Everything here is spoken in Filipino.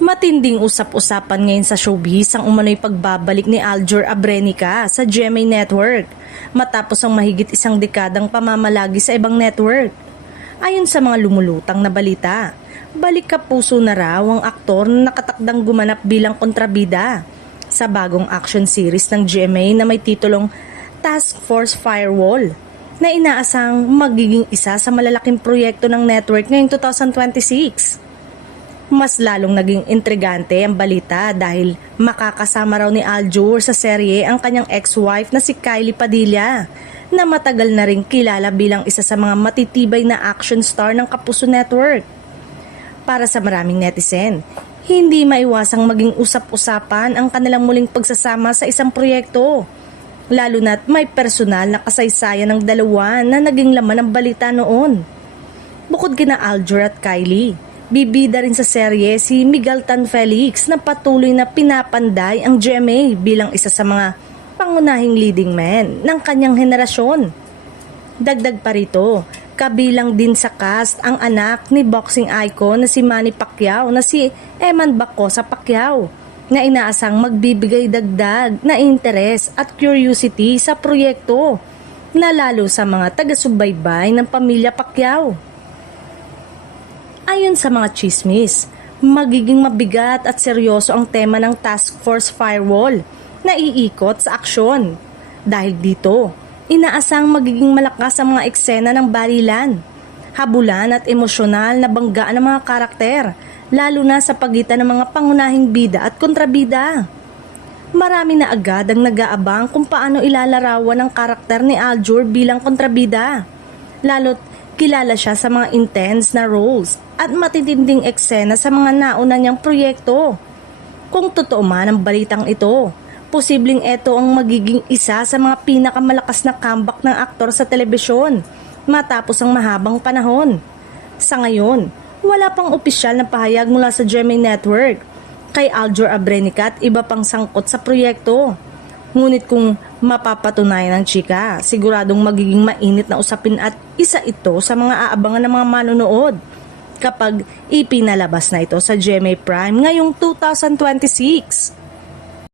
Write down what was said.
Matinding usap-usapan ngayon sa showbiz ang umano'y pagbabalik ni Aljur Abrenica sa GMA Network matapos ang mahigit isang dekadang pamamalagi sa ibang network. Ayon sa mga lumulutang na balita, balik kapuso na raw ang aktor na nakatakdang gumanap bilang kontrabida sa bagong action series ng GMA na may titulong Task Force Firewall na inaasang magiging isa sa malalaking proyekto ng network ngayong 2026. Mas lalong naging intrigante ang balita dahil makakasama raw ni Aljur sa serye ang kanyang ex-wife na si Kylie Padilla na matagal na rin kilala bilang isa sa mga matitibay na action star ng Kapuso Network. Para sa maraming netizen, hindi maiwasang maging usap-usapan ang kanilang muling pagsasama sa isang proyekto, lalo na't may personal na kasaysayan ng dalawa na naging laman ng balita noon. Bukod kina Aljur at Kylie, bibida rin sa serye si Miguel Tan Felix na patuloy na pinapanday ang GMA bilang isa sa mga pangunahing leading men ng kanyang henerasyon. Dagdag pa rito, kabilang din sa cast ang anak ni boxing icon na si Manny Pacquiao na si Eman Bacosa Pacquiao na inaasang magbibigay dagdag na interes at curiosity sa proyekto na lalo sa mga taga-subaybay ng pamilya Pacquiao. Ayon sa mga chismis, magiging mabigat at seryoso ang tema ng Task Force Firewall na iikot sa aksyon. Dahil dito, inaasang magiging malakas ang mga eksena ng barilan, habulan at emosyonal na banggaan ng mga karakter, lalo na sa pagitan ng mga pangunahing bida at kontrabida. Marami na agad ang nag-aabang kung paano ilalarawan ang karakter ni Aljur bilang kontrabida, lalo't kilala siya sa mga intense na roles at matitinding eksena sa mga nauna niyang proyekto. Kung totoo man ang balitang ito, posibleng ito ang magiging isa sa mga pinakamalakas na comeback ng aktor sa telebisyon matapos ang mahabang panahon. Sa ngayon, wala pang opisyal na pahayag mula sa GMA Network kay Aljur Abrenica at iba pang sangkot sa proyekto. Ngunit kung mapapatunayan ng chika, siguradong magiging mainit na usapin at isa ito sa mga aabangan ng mga manonood kapag ipinalabas na ito sa GMA Prime ngayong 2026.